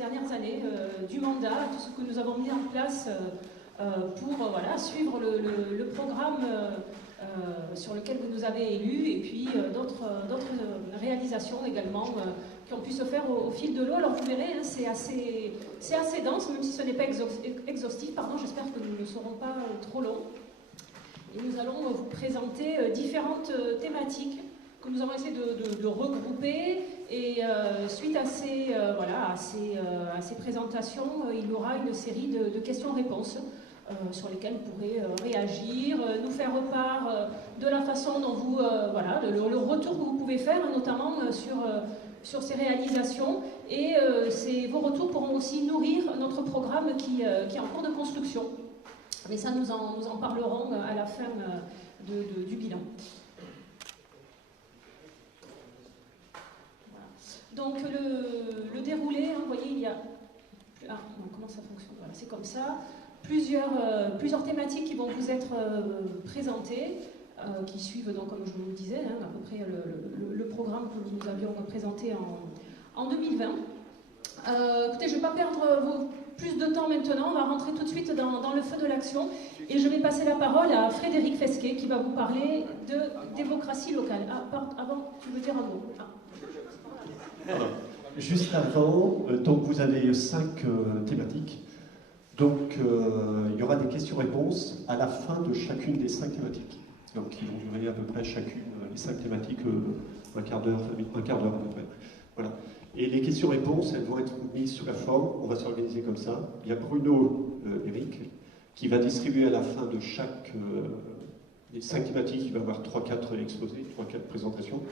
dernières années, du mandat, tout ce que nous avons mis en place pour voilà, suivre le programme sur lequel vous nous avez élus, et puis d'autres réalisations également qui ont pu se faire au fil de l'eau. Alors vous verrez, hein, c'est assez dense, même si ce n'est pas exhaustif, pardon, j'espère que nous ne serons pas trop longs. Et nous allons vous présenter différentes thématiques que nous avons essayé de regrouper, et suite à ces présentations, il y aura une série de questions-réponses sur lesquelles vous pourrez réagir, nous faire part de la façon dont vous, le retour que vous pouvez faire, notamment sur ces réalisations, et vos retours pourront aussi nourrir notre programme qui est en cours de construction. Mais ça, nous en parlerons à la fin du bilan. Donc le déroulé, hein, vous voyez, il y a... comment ça fonctionne? Voilà, c'est comme ça. Plusieurs thématiques qui vont vous être présentées, qui suivent, donc, comme je vous le disais, hein, à peu près le programme que nous avions présenté en 2020. Écoutez, je ne vais pas perdre plus de temps maintenant, on va rentrer tout de suite dans le feu de l'action, et je vais passer la parole à Frédéric Fesquet qui va vous parler de démocratie locale. Avant, tu veux dire un mot? Juste avant, donc vous avez 5 thématiques. Donc il y aura des questions-réponses à la fin de chacune des 5 thématiques. Donc qui vont durer à peu près chacune, les 5 thématiques, un quart d'heure à peu près. Voilà. Et les questions-réponses, elles vont être mises sous la forme, on va s'organiser comme ça. Il y a Bruno Eric qui va distribuer à la fin de chaque des 5 thématiques, il va y avoir 3-4 exposés, 3-4 présentations.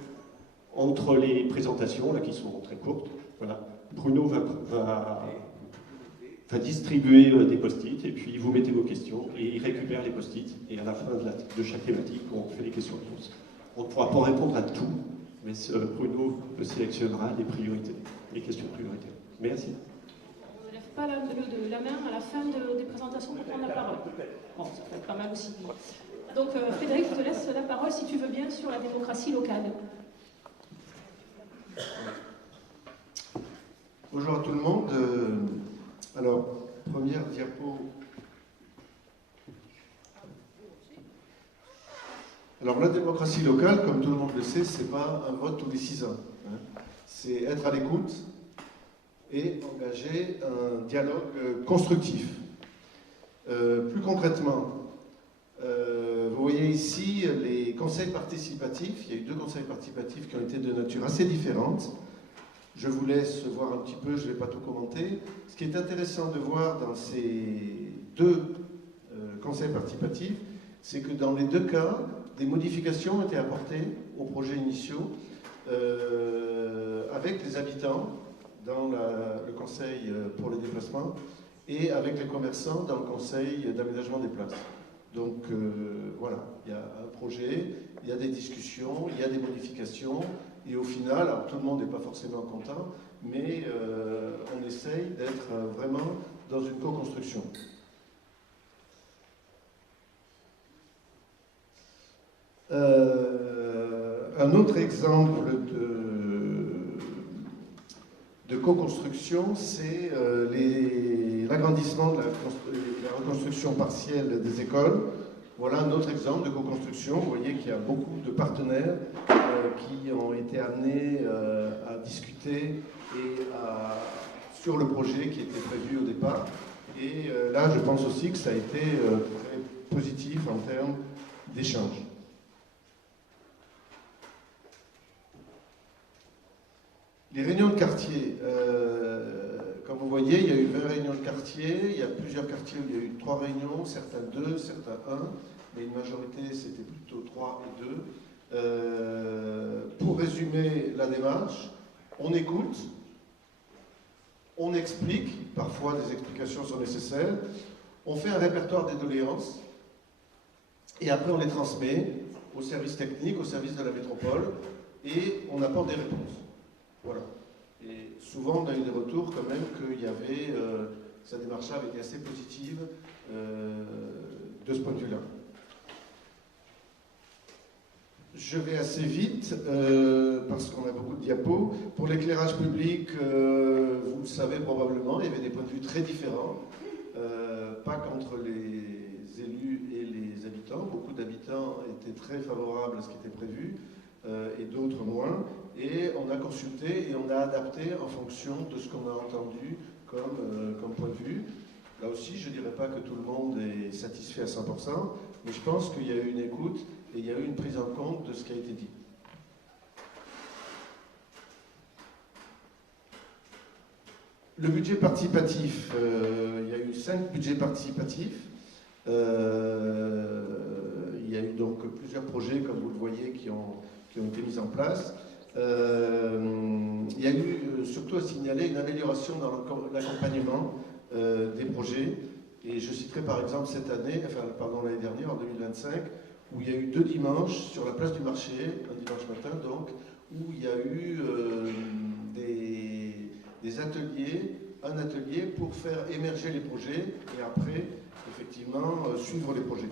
Entre les présentations, là, qui sont très courtes, voilà, Bruno va distribuer des post-it, et puis vous mettez vos questions, et il récupère les post-it, et à la fin de chaque thématique, on fait les questions-réponses. On ne pourra pas répondre à tout, mais Bruno sélectionnera les priorités, les questions prioritaires. Merci. On ne lève pas la main à la fin des présentations pour prendre la parole. Bon, ça peut être pas mal aussi. Donc Frédéric, je te laisse la parole, si tu veux bien, sur la démocratie locale. Bonjour à tout le monde. Alors, première diapo. Alors, la démocratie locale, comme tout le monde le sait, c'est pas un vote tous les 6 ans. Hein. C'est être à l'écoute et engager un dialogue constructif. Plus concrètement, vous voyez ici les conseils participatifs. Il y a eu 2 conseils participatifs qui ont été de nature assez différente. Je vous laisse voir un petit peu, je ne vais pas tout commenter. Ce qui est intéressant de voir dans ces 2 conseils participatifs, c'est que dans les 2 cas, des modifications ont été apportées aux projets initiaux avec les habitants dans le conseil pour le déplacement et avec les commerçants dans le conseil d'aménagement des places. Donc voilà, il y a un projet, il y a des discussions, il y a des modifications, et au final, alors tout le monde n'est pas forcément content, mais on essaye d'être vraiment dans une co-construction. Un autre exemple de co-construction, c'est l'agrandissement de la reconstruction partielle des écoles. Voilà un autre exemple de co-construction. Vous voyez qu'il y a beaucoup de partenaires qui ont été amenés à discuter sur le projet qui était prévu au départ. Et là, je pense aussi que ça a été très positif en termes d'échange. Les réunions de quartier, comme vous voyez, il y a eu 20 réunions de quartier, il y a plusieurs quartiers où il y a eu 3 réunions, certains 2, certains 1, mais une majorité c'était plutôt 3 et 2. Pour résumer la démarche, on écoute, on explique, parfois des explications sont nécessaires, on fait un répertoire des doléances, et après on les transmet aux services techniques, aux services de la métropole, et on apporte des réponses. Voilà. Et souvent, on a eu des retours quand même qu'il y avait, sa démarche avait été assez positive de ce point de vue-là. Je vais assez vite parce qu'on a beaucoup de diapos. Pour l'éclairage public, vous le savez probablement, il y avait des points de vue très différents, pas qu'entre les élus et les habitants. Beaucoup d'habitants étaient très favorables à ce qui était prévu et d'autres moins. Et on a consulté et on a adapté en fonction de ce qu'on a entendu comme point de vue. Là aussi, je ne dirais pas que tout le monde est satisfait à 100%, mais je pense qu'il y a eu une écoute et il y a eu une prise en compte de ce qui a été dit. Le budget participatif, il y a eu 5 budgets participatifs. Il y a eu donc plusieurs projets, comme vous le voyez, qui ont été mis en place. Il y a eu surtout à signaler une amélioration dans l'accompagnement des projets. Et je citerai par exemple cette année, l'année dernière, en 2025, où il y a eu 2 dimanches sur la place du marché, un dimanche matin donc, où il y a eu des ateliers, un atelier pour faire émerger les projets et après, effectivement, suivre les projets.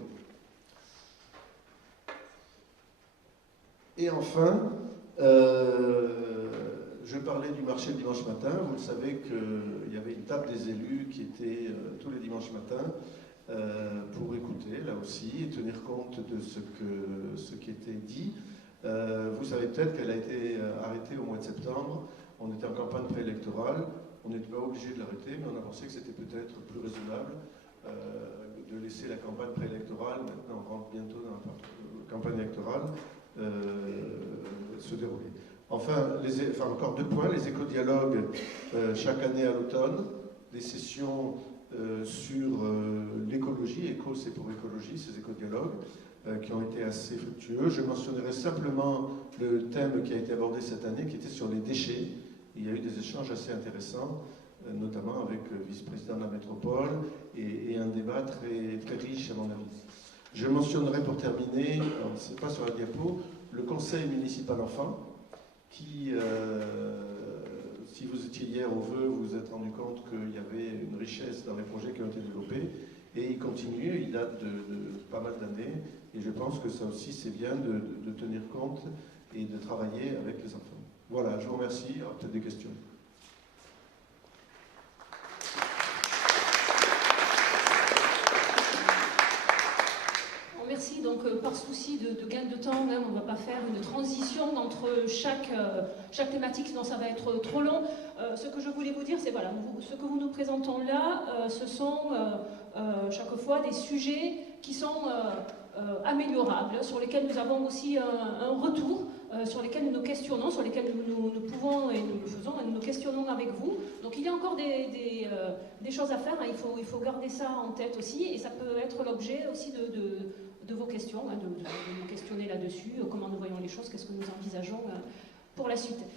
Et enfin, je parlais du marché le dimanche matin. Vous le savez qu'il y avait une table des élus qui était tous les dimanches matins pour écouter, là aussi, et tenir compte de ce qui était dit. Vous savez peut-être qu'elle a été arrêtée au mois de septembre. On était en campagne préélectorale. On n'était pas obligé de l'arrêter, mais on a pensé que c'était peut-être plus raisonnable de laisser la campagne préélectorale, maintenant on rentre bientôt dans la campagne électorale, se dérouler. Enfin, encore 2 points, les éco-dialogues chaque année à l'automne, des sessions sur l'écologie, éco c'est pour écologie, ces éco-dialogues, qui ont été assez fructueux. Je mentionnerai simplement le thème qui a été abordé cette année, qui était sur les déchets. Il y a eu des échanges assez intéressants, notamment avec le vice-président de la métropole, et un débat très, très riche à mon avis. Je mentionnerai pour terminer, ce n'est pas sur la diapo, le conseil municipal enfant, qui, si vous étiez hier au vœu, vous vous êtes rendu compte qu'il y avait une richesse dans les projets qui ont été développés, et il continue, il date de pas mal d'années, et je pense que ça aussi c'est bien de tenir compte et de travailler avec les enfants. Voilà, je vous remercie, il y aura peut-être des questions. Merci. Donc, par souci de gain de temps, on ne va pas faire une transition entre chaque thématique, sinon ça va être trop long. Ce que je voulais vous dire, c'est voilà, ce que nous présentons là, ce sont chaque fois des sujets qui sont améliorables, sur lesquels nous avons aussi un retour, sur lesquels nous nous questionnons, sur lesquels nous pouvons et nous le faisons, et nous nous questionnons avec vous. Donc il y a encore des choses à faire, hein. Il faut garder ça en tête aussi, et ça peut être l'objet aussi de vos questions, hein, de nous questionner là-dessus, comment nous voyons les choses, qu'est-ce que nous envisageons pour la suite. Donc,